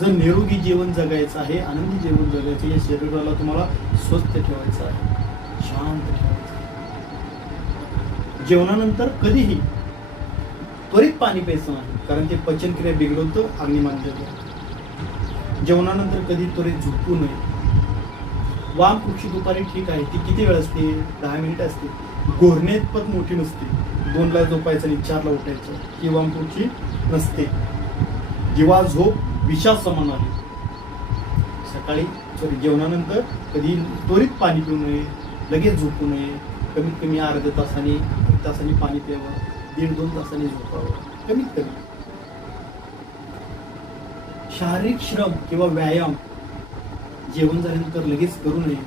जर निरोगी जीवन जगायचं आहे, आनंदी जीवन जगायचं, या शरीराला तुम्हाला स्वस्थ ठेवायचं आहे, शांत ठेवायचं आहे. जेवणानंतर कधीही त्वरित पाणी प्यायचं नाही, कारण ते पचनक्रिया बिघडवतं, अग्निमांद्य. जेवणानंतर कधी त्वरित झोपू नये. वामकुक्षी दुपारी ठीक आहे, ती किती वेळ असते? 10 मिनिटं असते. घोरण्याइतपत मोठी नसते. 2ला झोपायचं आणि 4ला उठायचं, ही वामकुक्षी नसते. जेव्हा झोप विषा समान आहे. सकाळी जेवणानंतर कधी त्वरित पाणी पिऊ नये, लगेच झोपू नये. कमीत कमी अर्ध्या तासाने 1 तासाने पाणी प्यावं, 1.5-2 तासांनी झोपावं कमीत कमी. शारीरिक श्रम किंवा व्यायाम जेवण झाल्यानंतर लगेच करू नये,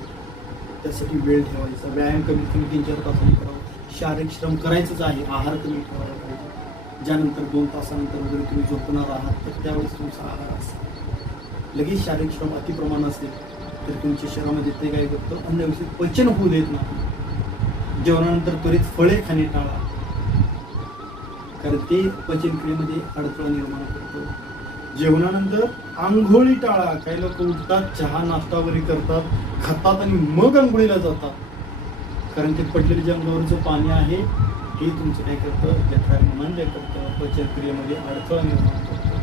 त्यासाठी वेळ ठेवायचा. व्यायाम कमीत कमी 3-4 तासांनी करावा. शारीरिक श्रम करायचंच आहे, आहार कमी ठेवायला पाहिजे. ज्यानंतर 2 तासानंतर वगैरे तुम्ही झोपणार आहात तर त्यावेळेस तुमचा आहार असेल. लगेच शारीरिक श्रम अतिप्रमाण असेल तर तुमच्या शरीरामध्ये ते काय करतं, अन्न व्यवस्थित पचन होऊ देत नाही. जेवणानंतर त्वरित फळे खाणे टाळा, कारण ते पचनक्रियेमध्ये अडथळा निर्माण करतो. जेवणानंतर आंघोळी टाळा. काही लोक उठतात, चहा नाश्ता वगैरे करतात, खातात आणि मग आंघोळीला जातात, कारण ते पडलेले जे अंगावरचं पाणी आहे हे तुमचं काय करतं, जठराग्निमांद्य करतं, पचनक्रियेमध्ये अडथळा निर्माण करतं.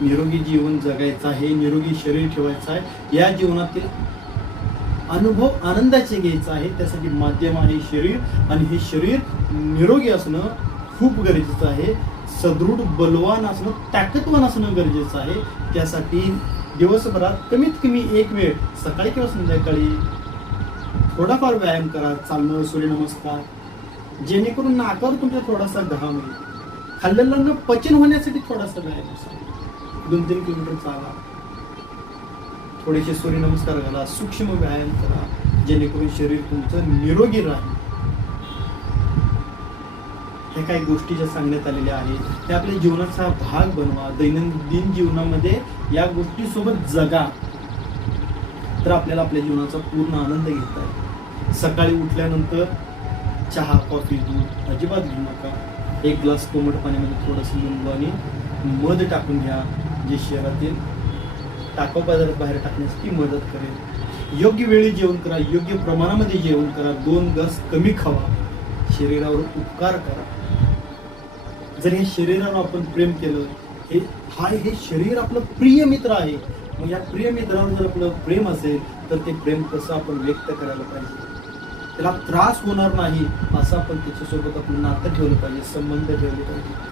निरोगी जीवन जगायचं आहे, निरोगी शरीर ठेवायचं आहे. या जीवनातील अनुभव आनंदाचे घ्यायचा आहे, त्यासाठी माध्यम आहे शरीर, आणि हे शरीर निरोगी असणं खूप गरजेचं आहे. सदृढ बलवान असणं, ताकदवान असणं गरजेचं आहे. त्यासाठी दिवसभरात कमीत कमी 1 वेळ सकाळी किंवा संध्याकाळी थोडाफार व्यायाम करा. चालणं, सूर्यनमस्कार, जेणेकरून नाकावर तुमचा थोडासा घाम येईल. खाल्लेलं पचन होण्यासाठी थोडासा व्यायाम असेल. 2-3 किलोमीटर चाला, थोडेसे सूर्यनमस्कार घाला, सूक्ष्म व्यायाम करा, जेणेकरून शरीर तुमचं निरोगी राहील. हे काही गोष्टी ज्या सांगण्यात आलेल्या आहेत त्या आपल्या जीवनाचा भाग बनवा. दैनंदिन जीवनामध्ये या गोष्टी सोबत जगा, तर आपल्याला आपल्या जीवनाचा पूर्ण आनंद घेता येईल. सकाळी उठल्यानंतर चहा, कॉफी, दूध अजिबात घेऊ नका. 1 ग्लास कोमट पाण्यामध्ये थोडंसं लिंबू आणि मध टाकून घ्या, जे शरीरातील टाकाऊ पदार्थ बाहेर टाकण्यासाठी मदत करेल. योग्य वेळी जेवण करा, योग्य प्रमाणामध्ये जेवण करा. 2 घास कमी खावा. शरीरावर उपकार करा. जर हे शरीरावर आपण प्रेम केलं, हे शरीर आपलं प्रिय मित्र आहे. मग या प्रिय मित्रावर जर आपलं प्रेम असेल तर ते प्रेम कसं आपण व्यक्त करायला पाहिजे, त्याला त्रास होणार नाही असं आपण त्याच्यासोबत आपलं नातं ठेवलं पाहिजे, संबंध ठेवले पाहिजे.